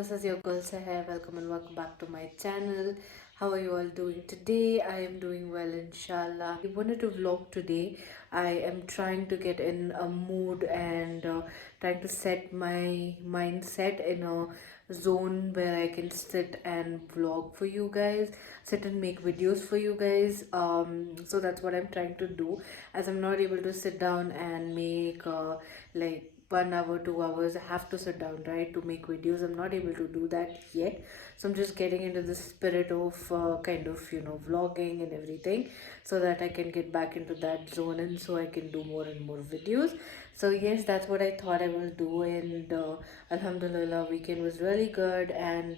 this is your girl Saher. Welcome and welcome back to my channel. How are you all doing today? I am doing well, inshallah. I wanted to vlog today. I am trying to get in a mood and trying to set my mindset in a zone where I can sit and vlog for you guys, sit and make videos for you guys. So that's what I'm trying to do, as I'm not able to sit down and make like 1 hour 2 hours. I have to sit down, right, to make videos. I'm not able to do that yet, so I'm just getting into the spirit of kind of vlogging and everything, so that I can get back into that zone and so I can do more and more videos. So yes, that's what I thought I will do. And alhamdulillah, weekend was really good, and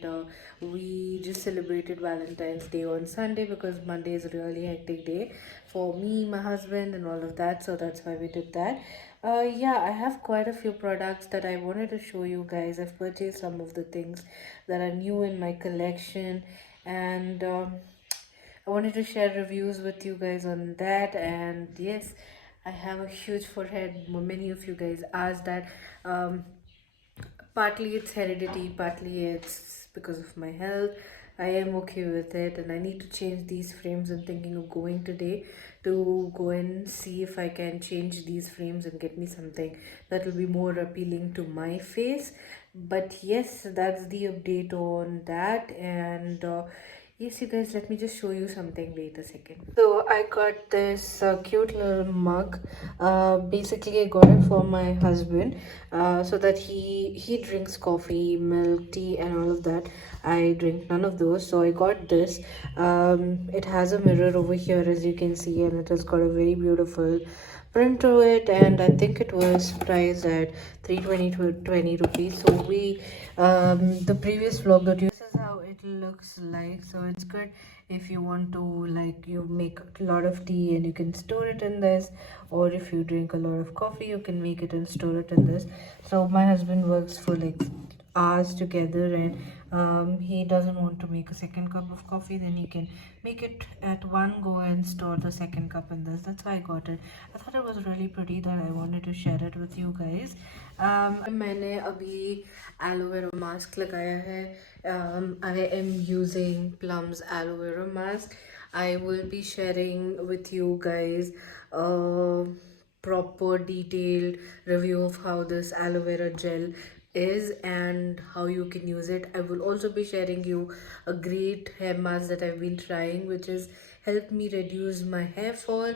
we just celebrated Valentine's Day on Sunday, because Monday is a really hectic day for me, my husband, and all of that. So that's why we did that. Yeah, I have quite a few products that I wanted to show you guys. I've purchased some of the things that are new in my collection, and I wanted to share reviews with you guys on that. And yes, I have a huge forehead. Many of you guys asked that. Partly it's heredity, partly it's because of my health. I am okay with it, and I need to change these frames. I'm thinking of going today to go and see if I can change these frames and get me something that will be more appealing to my face. But yes, that's the update on that. And yes, you guys, let me just show you something. Wait a second. So I got this cute little mug. Basically, I got it for my husband, so that he drinks coffee, milk, tea, and all of that. I drink none of those, so I got this. It has a mirror over here, as you can see, and it has got a very beautiful print to it. And I think it was priced at 320 to 20 rupees. So we the previous vlog that you, this is how it looks like. So it's good if you want to, like, you make a lot of tea and you can store it in this, or if you drink a lot of coffee, you can make it and store it in this. So my husband works for like hours together, and he doesn't want to make a second cup of coffee, then he can make it at one go and store the second cup in this. That's why I got it. I thought it was really pretty, that I wanted to share it with you guys. मैंने अभी aloe vera mask लगाया है. I am using Plum's aloe vera mask. I will be sharing with you guys proper detailed review of how this aloe vera gel is and how you can use it. I will also be sharing you a great hair mask that I've been trying, which has helped me reduce my hair fall.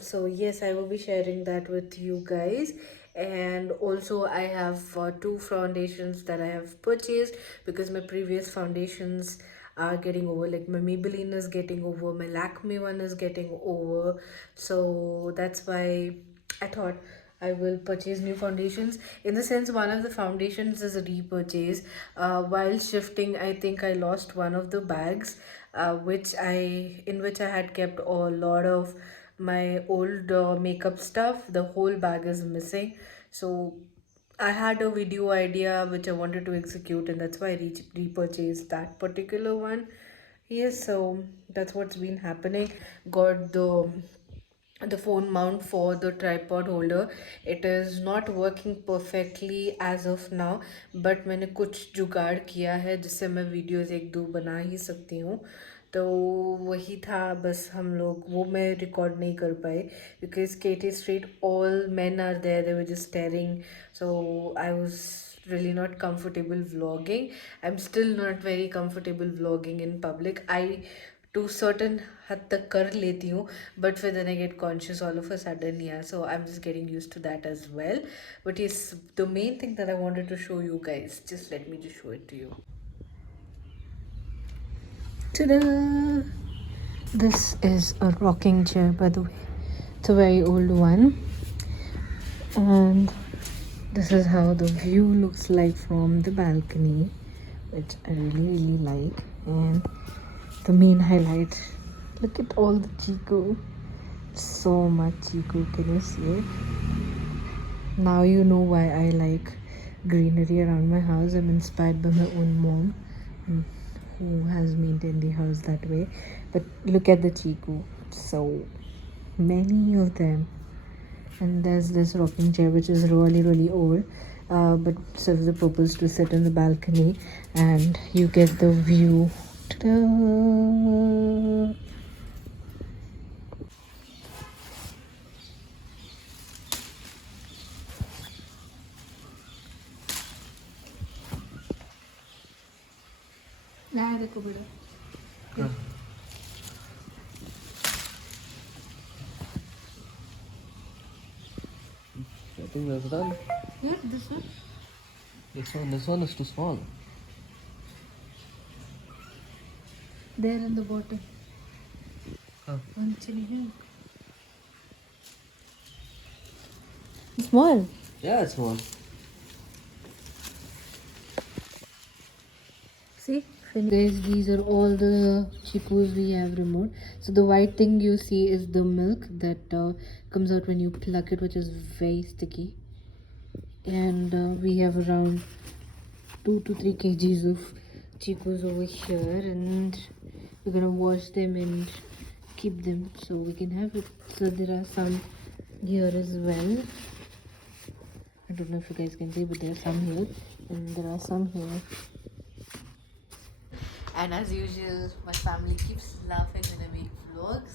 So yes, I will be sharing that with you guys. And also I have two foundations that I have purchased, because my previous foundations are getting over. Like my Maybelline is getting over, my Lakme one is getting over, so that's why I thought I will purchase new foundations. In the sense, one of the foundations is a repurchase. While shifting, I think I lost one of the bags, in which I had kept a lot of my old makeup stuff. The whole bag is missing. So I had a video idea which I wanted to execute, and that's why I repurchased that particular one. Yes, so that's what's been happening. Got the phone mount for the tripod holder. It is not working perfectly as of now, but मैंने कुछ जुगाड़ किया है जिससे मैं videos एक दो बना ही सकती हूँ. तो वही था, बस हम लोग वो मैं रिकॉर्ड नहीं कर पाए, because Katie Street all men are there, they were just staring. So I was really not comfortable vlogging. I'm still not very comfortable vlogging in public. I to certain हद तक कर लेती हूँ, but फिर then I get conscious all of a sudden. Yeah, so I'm just getting used to that as well. But yes, the main thing that I wanted to show you guys, just let me just show it to you. Ta-da! This is a rocking chair, by the way. It's a very old one, and this is how the view looks like from the balcony, which I really like. And the main highlight, look at all the Chiku. So much Chiku, can you see it? Now you know why I like greenery around my house. I'm inspired by my own mom, who has maintained the house that way. But look at the Chiku, so many of them. And there's this rocking chair which is really old. but serves the purpose to sit on the balcony and you get the view. Ta-da! देखो बेटा I think that's done. Yeah, this one. This one is too small. There in the bottom. Huh. Small. Yeah, it's small. See, guys, these are all the chikus we have removed. So the white thing you see is the milk that comes out when you pluck it, which is very sticky. And we have around 2 to 3 kgs of chikus over here, and we're gonna wash them and keep them so we can have it. So there are some here as well. I don't know if you guys can see, but there are some here and there are some here. And as usual, my family keeps laughing when I make vlogs.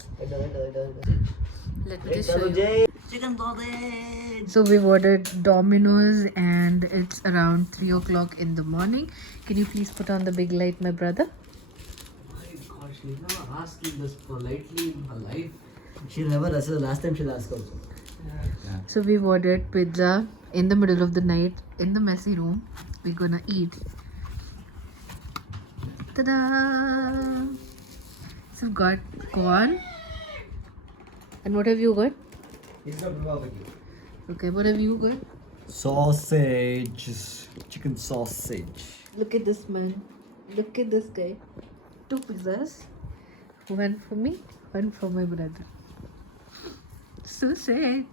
Let me just show you. Chicken sausage. So we've ordered Domino's and it's around 3 o'clock in the morning. Can you please put on the big light, my brother? My gosh, she's never asked me this politely in her life. She'll never ask. Last time she'll ask also. Yeah. So we've ordered pizza in the middle of the night in the messy room. We're gonna eat. Ta-da! So we've got corn. And what have you got? He's got barbecue. Okay, what have you got? Sausage. Chicken sausage. Look at this man. Look at this guy. 2 pizzas. One for me, one for my brother. So sad.